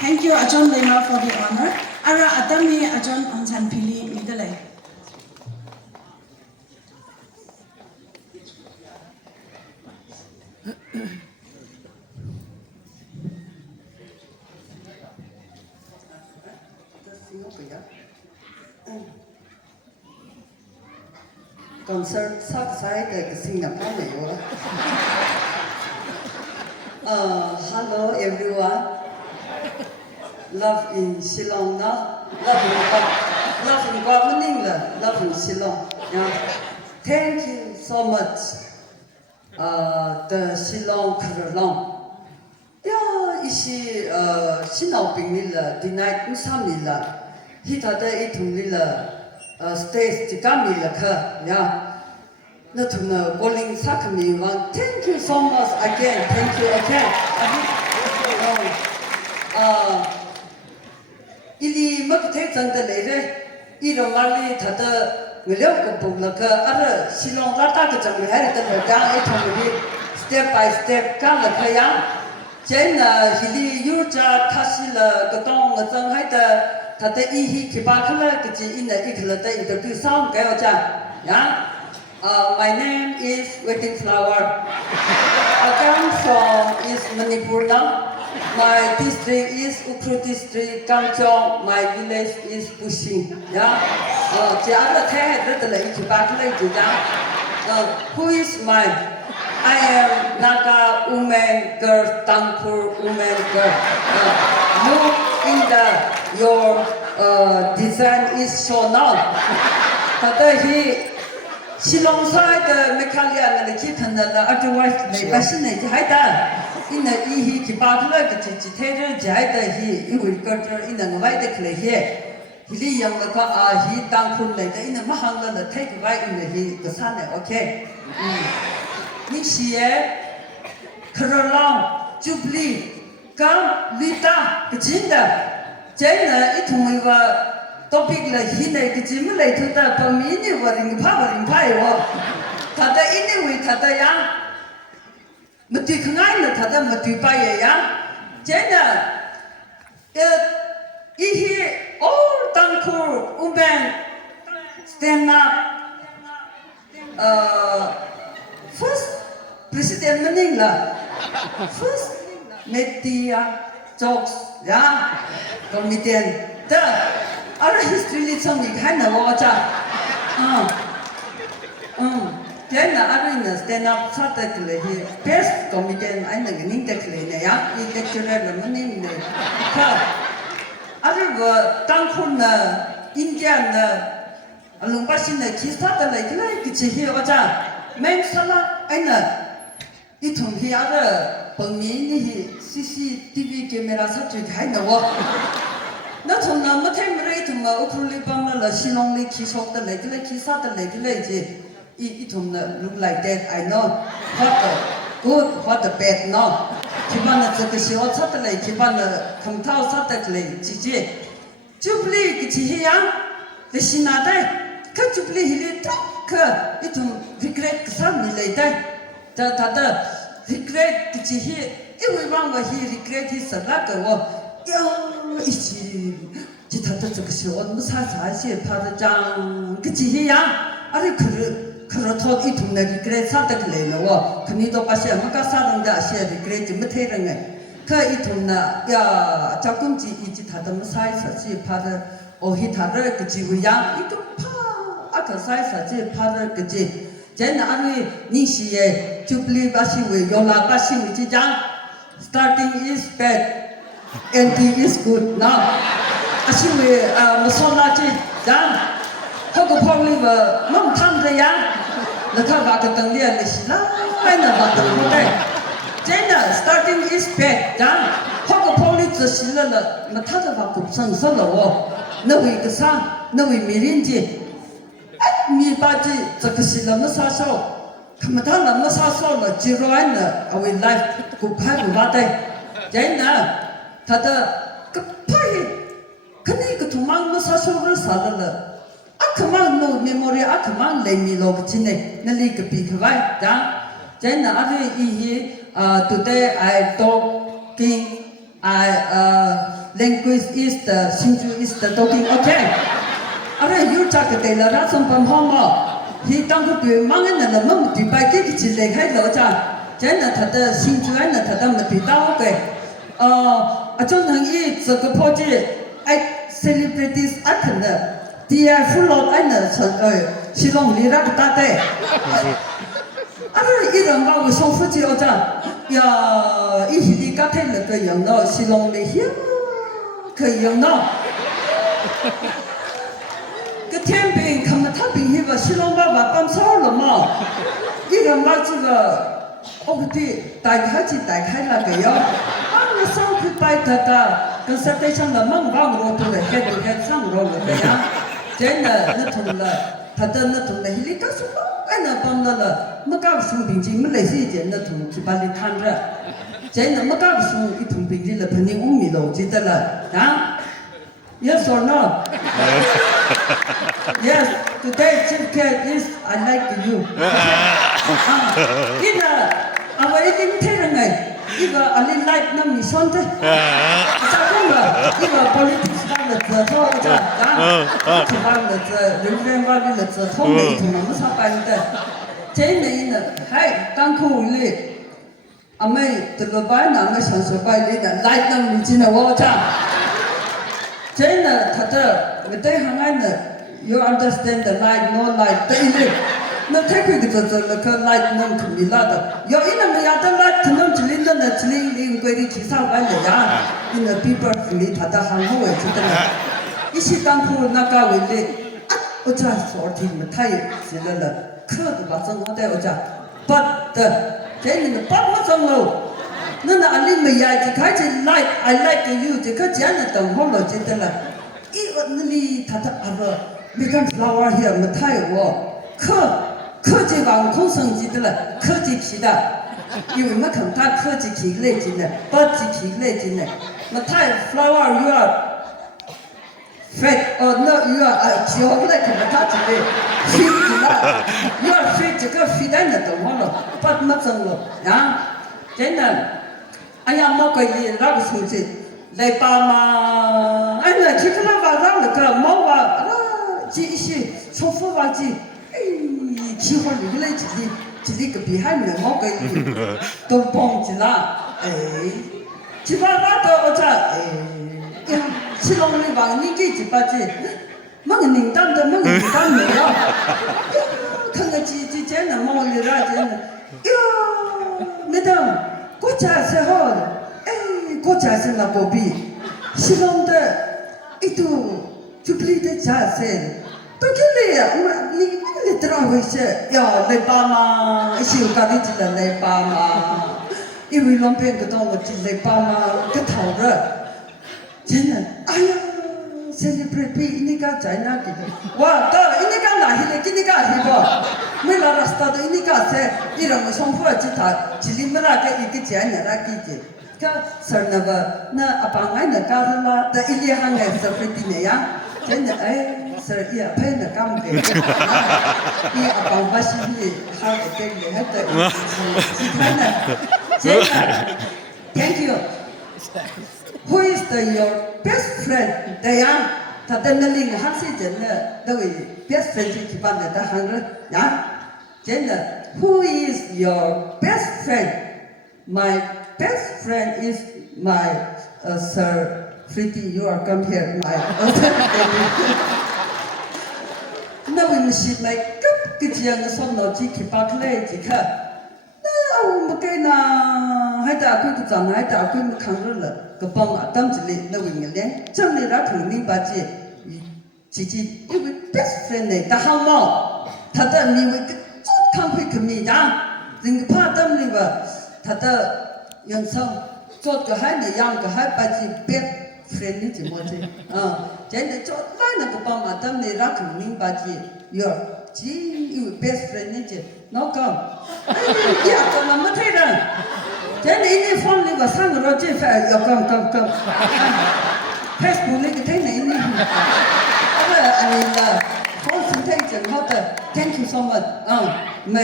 Thank you, Ajahn Lema, for the honor. Ara Adami Ajahn Onsan Pili Midale. Concert subside the Singapore. Hello everyone. Love in Shillong now. Love in God, love in Shillong. Yeah. Thank you so much. The Shillong Kurulong. Yeah, 이시 신나빙밀라 디나이 우삼밀라 히타데 이통밀라 stage 지감밀라 야 너ቱ나 볼링 사크미wan thank you so much again thank you again 이리 먹태 정들레레 이로말리 다더 william kopulaka ara silong rata ke jang hai ta ga itombi step by step ka la khaya Chen hili yuja tasila gatong ngatang hai ta tate ihi kiba khala kiji ina ikhala ta interview sound kayo cha ya my name is Wedding Flower. I come from East Manipur now. My district is Ukhrul district, Kamchong. My village is Pushing. Yeah. Who is mine? I am Naga woman girl, Tangpur woman girl. Look in your design is so now. But he Shillong side Mekalia and the kitten otherwise they fascinate Haida. In the he Kibakla, the Chitator, Jaida, he will go in the white clay here. He young he Tangpur later in the Mahanga, the take right in the sun, okay? Next year, Kerala, Jubilee, Gam, Lita, Gajinda, Jana, it will topic like Hina, Gajimula to the Pamini were in power in Pio. Tata anyway, Tata Yang, Matikana, Tata Matipaya Yang, Jana, Ihi, all Tankur, Uban, stand up. First, President Manila. First, media jokes, yeah, comedian. The other history is something kind of water. Then the other stand up Saturday, he best comedian. I know in Intellectually, yeah, intellectual money. Other were Tankun, Indian, Lumpasin, Kista, like it's here, Men sala aina itum hi ada pengini hi CCTV camera satu hai na wa na thong na ma them re tum ma ukruli pam la Shillong li kisok da le kisa da le je itum na look like that I know what the good what the bad no kibana sa ke siot sa da le kibana khamthau sa da le ji Jubilee ki hi yang de sinada ka Jubilee hi le ka itu regret kesan nilai dah, tada regret kecih, ibu bang bahi regret hi sebab kau, ya isi, jika tada kesian masa saya pada jang kecih ya, ada kerana itu na regret satu kali lawa, kini tu pasal maka sarang dah saya regret mesti rengai, ke itu na ya cakum ji tada masa saya pada ohi tada kecih yang itu Aka sai saje pada kerja, jadi hari ni siye Jubilee basiwe, yola basiwe cijang, starting is bad, ending is good. Now, asiwe masalah cijang, kau probably mang tham dia, lepas waktu tengah lesila, mana waktu muda. Jadi starting is bad, jang, kau probably lesila le, mata waktu sengsa lawa, nawi kesah, nawi mirinji. Mi baji zakasila masaso, kemudian masaso la jiroan la our life kupai buat jadi na, tada kepai, kini ketumang masaso bersama la, akamang no memori akamang lemi log cine, nali kepi kepai, jadi na hari ini today I talking I language is the Sinju is the talking okay. Are you talk the la ra som pam hom mo. He tang ku tu mang na na mam tu pai ke chi le khai lo cha. Chen na tha de Sinju ai na tha da ma tu ta okay. A chon hang yi ze ko po ji ai celebrities a kan na. Dia full of ai na chen si long li ra ta te. Are ilang ba wo song fu ji o cha. Ya一起的家庭那个样咯，是弄的呀，可以样咯。个天平看嘛，他平去吧，是弄爸爸办错了嘛。一个嘛这个，我的打开就打开那个呀，我上去拜他的，跟实际上的梦话我都来开都开上了了呀，真的那同了，他的那同了，你告诉我。哎，那帮到了，没搞生病就没来时间，那同去把你看着，真的没搞生一同病就了，肯定我米了，记得了啊 ？Yes or no? Yes. Today, Chief Cat is I like you. 一个，我已经听了哎，一个阿里 like 那米酸的，咋讲了？一个 politics 上的折头的，啊，去把那这人员把那折头没同我们上班的，真的呢，还当苦力，阿妹这个班那么想说班里的 like 那米进来我讲，真的他这我对行安的 ，you understand the like no like 对的。那太贵的这那个 light 能可米拉的，要一那么样的 light 可能只领了那只领归的提上班的呀，因为 people 里他的行后位知道了，一些当初那个为的，我讲说听嘛，他也知道了，课的吧，生活的我讲，不的，这你们不我生喽，那阿里没呀，就开始 like I like you， 就开始讲的等候了，知道了，一个那里他的阿个，你看 flower here 没太我课。科技网空升级的了，科技起的，因为没看他科技起来进来，科技起来进来，那太 flower you are fat or no you are 起好来看他进来 fit 了 ，you are fit 这个 fit 那懂我了，不没整了啊，真的，哎呀，莫个伊那个东西来爸妈，哎呀，去看那晚上那个莫话啊，这一些重复话题。起好你来这里个比海面我个都帮起啦，哎，起码那个我讲哎，呀，起龙的往你给几把子，么个领导的么个领导没有，看个几件的么个那件的，哟，那个国家是好，哎，国家是那个比，起龙的一度就不离的家是。都给你呀，你知道回事？呀，来爸妈，一些家里只能来爸妈，因为那边个东我只来爸妈个头了，真的，哎呀，现在不是比你家在哪个？哇，到你家哪去了？给你家去不？没拉拉斯达的，你家在，你让我上课去他，只里没那个一个钱呢，那几件。个事儿那个，那阿爸俺那家子啦，在一两行是非得那样，真的哎。是也配那干的，你阿爸把心里好的给你，还得是看呢，真的 ，Thank you. Who is your best friend？ 对呀，他在那里还是真的，那位 best friend 就去把那他喊了呀，真的。Who is your best friend? My best friend is my Sir Freddie. You are come here, my. 那我们是来个这样的说脑筋去把克来去看，那我们给那还打开个咱们还打开没看着了，个帮啊当这里那我们连这里那肯定把这因为 best friend 呢，他好嘛，他的你为个做看会可米呀，人家怕他们吧，他的养生做个还那样个还把这 best friend 你怎么的啊？真的做来那个帮嘛，他们那肯定把这有只有 best friend 你这那个，哎呀，做那么太人，真的你放那个三个人这份要讲，Facebook 那个太难了，那个安尼啦，放心太正好的 ，Thank you so much，没，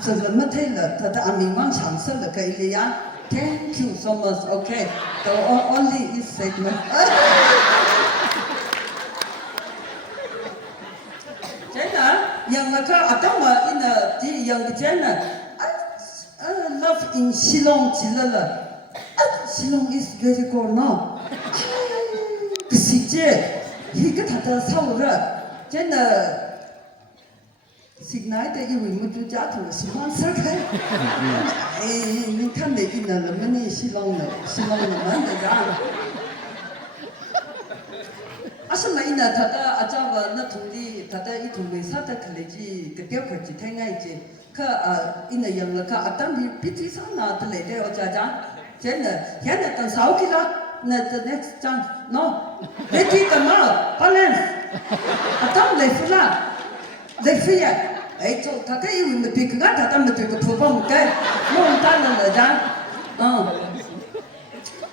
这个没太了，他的阿明王享受了可以的呀。Thank you so much. Okay. So only is segment. Jenna, young Laka, Adama in the young Jenna. Love in Shillong, Chilala. Shillong is very cold now. The CJ, he got a sour. Jenna. Signal that you will move to Jatu, Simon Circle. You can make in the many Shillong, the man. Asalaina Tata, Ajava, not only Tata, it will be Sata Kaleji, the Delkaji, Tangaji, Ka in the young Laka, Atami, Piti Sana, the lady or Jaja, Jenna, Janet and Saukila, not the next chance. No, they keep them out, balance. Atam, they fly. They fear. I told Taka, you will pick that at the perform. No time.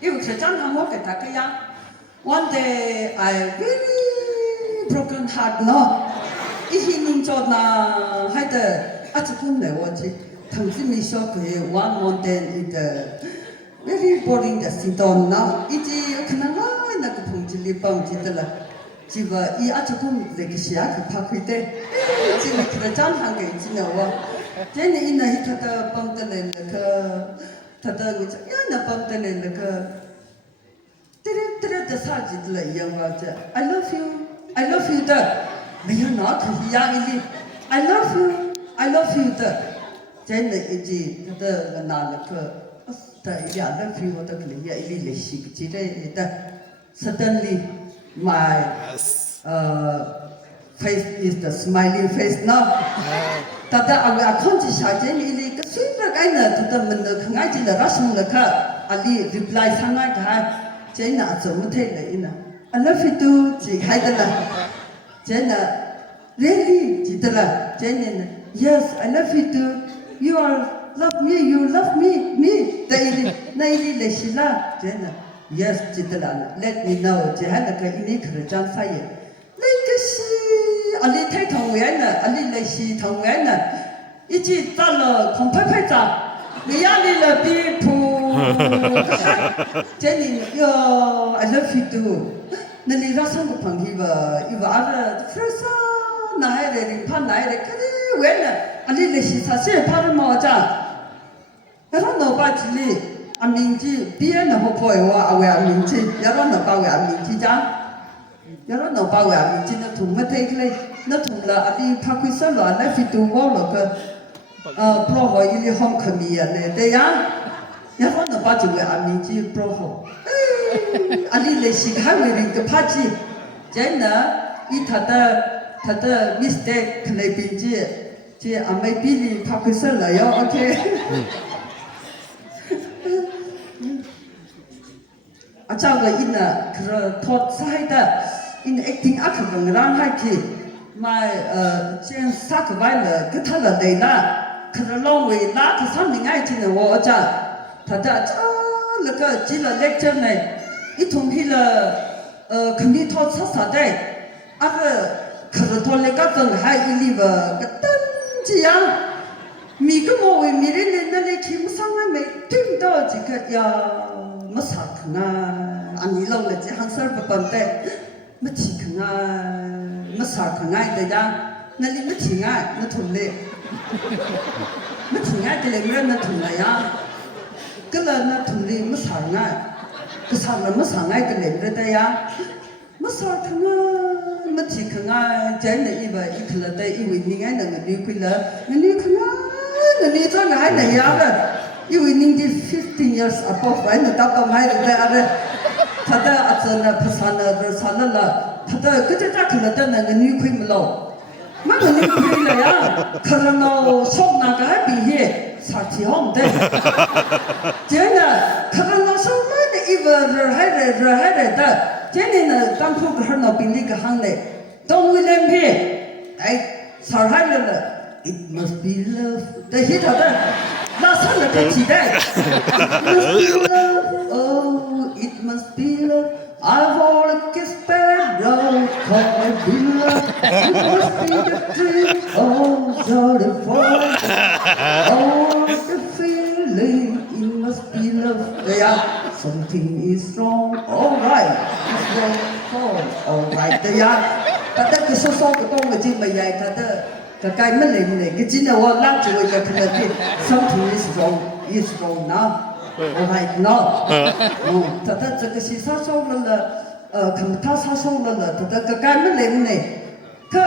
You should jump walk at Takaya. One day I really broken heart. No, if he means na had a spoon they watch it. Tanzimi shock one mountain in the very boring the Sinton now. It is can I not to put the lip Jiva, I atukun the Gishiak, Pakite, Jimmy Krajan Hungry, Jinawa. Then in the Hitata Pumpton and the Tata with Yana Pumpton and the the Sergeant like young Roger. I love you, the. May you not, young I love you, the. Then the Iji, the Nalaka, the Yada few of the Clear, Lily Shik, suddenly. My face is the smiling face now. Tata I conscious Jenny the sweet like to the Kangaji the Russian the car. Ali replies Hanga Jenna so Mutela. I love you too, Haidala. Jenna, really, Jitala, Jenny. Yes, I love you too. You love me, me. Naili Leshila, Jenna. Yes, Jitala, let me know. Jehanaka in Jan Fire. Legacy, a little Tongana, a little she Tongana. It is Tala, Compapeta. We are little people. Jenny, I love you too. Nelly Rasan Pangiva, you are the first night in Panai, when a little she says, Paramoja. I don't know about Lee. I mean, being a whole boy, I mean, you don't know about I mean, you don't know about I mean, not to Matake, not to La Adi Pakisala, I left it to Wallach, Proho, you homecoming, and they are. You don't know about you, I mean, Proho. I didn't see how we ring the party. Jenna, it had a mistake, can I be? I may be Pakisala, okay? I tell you, in a thought side, in acting acting around like my James Sackville, Catala de la, Catalong way, not something I did in the water. Tada, look at Gila lecture night. It told him a committee taught Saturday. Other Catholic high liver, Gatangia. Miguel, we meet in the Kim Sanga made 2 dogs. Masakana, and you let the answer upon that. Matikana, Masakana, the young, Nelly Matinga, not to live. Matinga, the not to lay. Gala not to live, Masana. The son of Masana, the live the young. Masakana, Matikana, Jenny, Eva, the evening and the nuclear, and you can, the little night, the younger. You will need 15 years above right the top of my there. Tada Atsana Pasana, the Sanala, Tada Gutakan, and the new Queen Law. Mamma new Queen, Karano, Somnaga be here, Sati home there. Jenna, Karano, so many even headed that. Jenny, don't cook her no believe Hanley. Don't will them here. I Sarhana, it must be love. The hit of that. Oh, it must be love. I want to kiss sparrow, call my beloved. It must be the dream, oh, so the fall. Oh, the feeling, it must be love. yeah, something is wrong. All right, it's wrong. All right, yeah. Thật ra cái số số của con mà chỉ mày dạy thật ra cái mất liền này cái chính là họ làm cho người ta thấy là something is wrong now. All right, no. Thật ra cái sự sao số là không thao sao số là thật ra cái mất liền này cái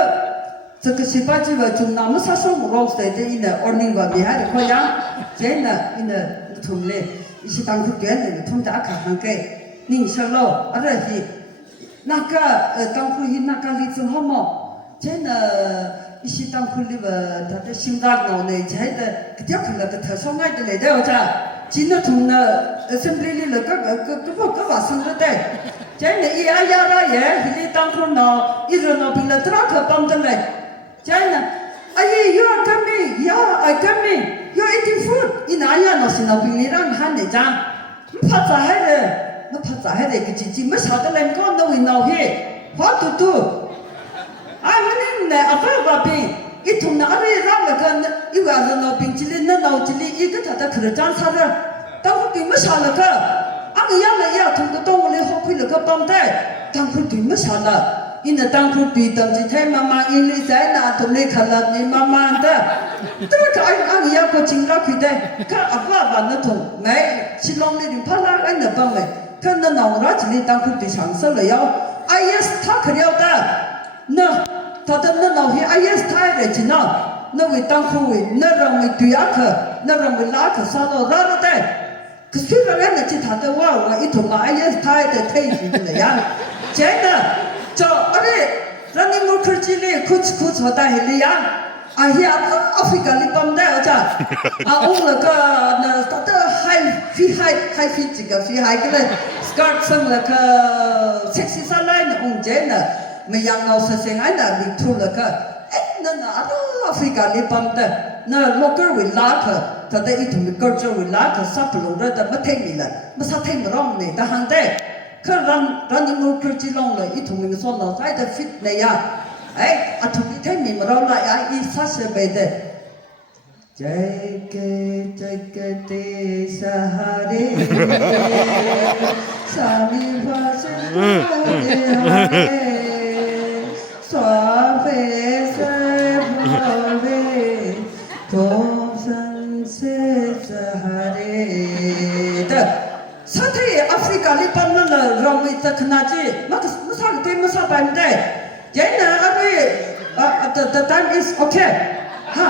cái sự phát triển và chúng nó mới sao số một lúc sẽ đến là ổn và bị hại được không nhá? Thế là thùng này sự tăng cường cái này thùng đã cả hàng cái nhưng sau đó ở đây thì naka tangkuli naka litsun homo chena isi tangkuli ba tate simrak no ne chaida kya khla ka thaso ngai de le de cha china thungna assembly li la ka ba sang de chena I aya ra ye hili tangkul no irono bila tra ka pam de le chena ayi you are coming yeah I coming you are eating food in aya no sina bili rang han ne cha pha cha hai de nó thật ra hay cái chỉ mới sao ta làm con đâu nào hết hóa tu ai mà nên là ở phía bên bên ít thùng nào đi ra là cái yêu à nó bên chỉ lên nó nào chỉ lên ít cái thật ta khởi trang sao đó tao cũng tìm mới sao là cái anh ấy là yêu thùng cái tông lên học phi là cái bom thế tao cũng tìm mới sao là in là tao cũng tìm tao chỉ thấy mama in lấy giải na tụi lấy khăn là ni mama thế tức là cái anh ấy có chính là cái đấy cái ở phía bên nó thùng mày chỉ long đi phát là anh là bao mày看那老人家里当初对长寿了要 ，IS 他可了的，那他的那老些 IS 他来着呢，那为当初为那让为对啊可，那让为拉可杀到拉了的，可虽然人家去他的话，我一同啊 IS 他的退休的呀，真的，就而且让你们科技里库说的很厉害。啊呀，阿非加里邦的我讲，啊，我那个那他的海飞这个飞海个嘞 ，skirt 上那个 sexy 上来那红姐呢，没养老实现在呢，你出那个，哎，那阿非加里邦的，那老哥为拉克，他的一同哥就为拉克，啥不弄的，没听你了，没啥听不懂呢，但行的，可让你们科技弄了，一同你说老在的 fit 那样。哎，啊，同你听明白了呀？一啥是背的？这个的沙哈的，沙米花是哈的，耍飞是花的，多生是沙哈的。啥的？阿非加里邦那了，让我这看那去，那个啥个对，啥办的？Jana, the time is okay. Ha,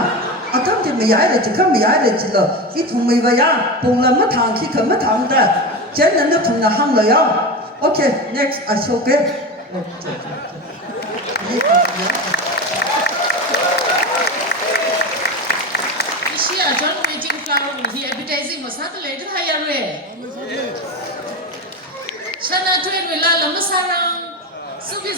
atam ti mi yai le ti kam mi yai le ti lo. I thong mi ba ya, pong la ma thang ki ka ma thang da. Jana na thong na hang lo ya. Okay, next I show ke. Ishia John waiting flower he advertising was not later higher way. Shana to it will la masarang. Subi